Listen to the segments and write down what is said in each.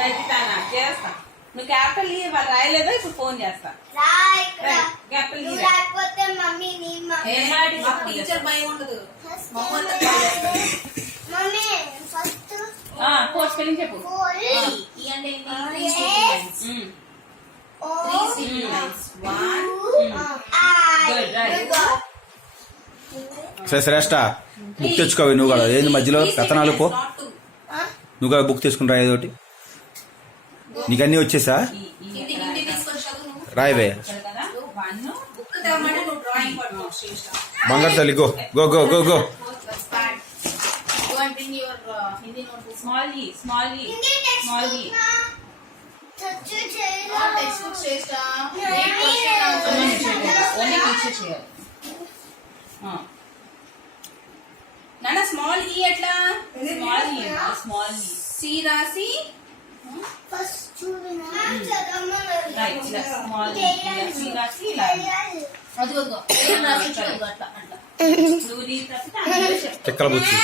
రజితానా చేస్తా. నువ్వు క్యాపిటల్ ఈ వాళ్ళు రాయలేదో ఇప్పుడు ఫోన్ చేస్తా. క్యాపిటల్ ఈ లేకపోతే మమ్మీ టీచర్ భయం ఉండదు. మమ్మీ ఫస్ట్ ఫోర్ స్పెల్లింగ్ చెప్పు. ఈ అంటే సరే శ్రేష్ట బుక్ తెచ్చుకోవి నువ్వు కూడా. ఏంది మధ్యలో రతనాలు పో, నువ్వు కూడా బుక్ తీసుకుని రా ఏదో ఒకటి. నీకు అన్నీ వచ్చేసా రాయవే. బంగారు తల్లి go go go go go. Small ఈ స్మాల్ ఈ స్మాల్ ఈ నాన్న స్మాల్ ఈ ఎట్లా? స్మాల్ ఈ స్మాల్ ఈ సి రాసి ఫస్ట్ చూడనా స్మాల్ ఈ రాసి ఇలా అదిగో రాసి అట్లా అట్లా తిక్కల బుచ్చి,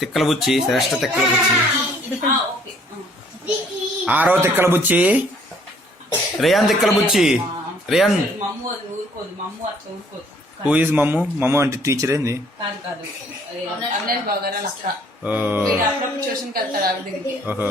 తిక్కల బుచ్చి శ్రేష్ట తిక్కల బుచ్చి. ఆరో తిక్కల బుచ్చి రేయాన్ తిక్కల బుచ్చి. Reyan who is Mammu? మమ్ము అంటే టీచర్ ఏంది? ఓహో.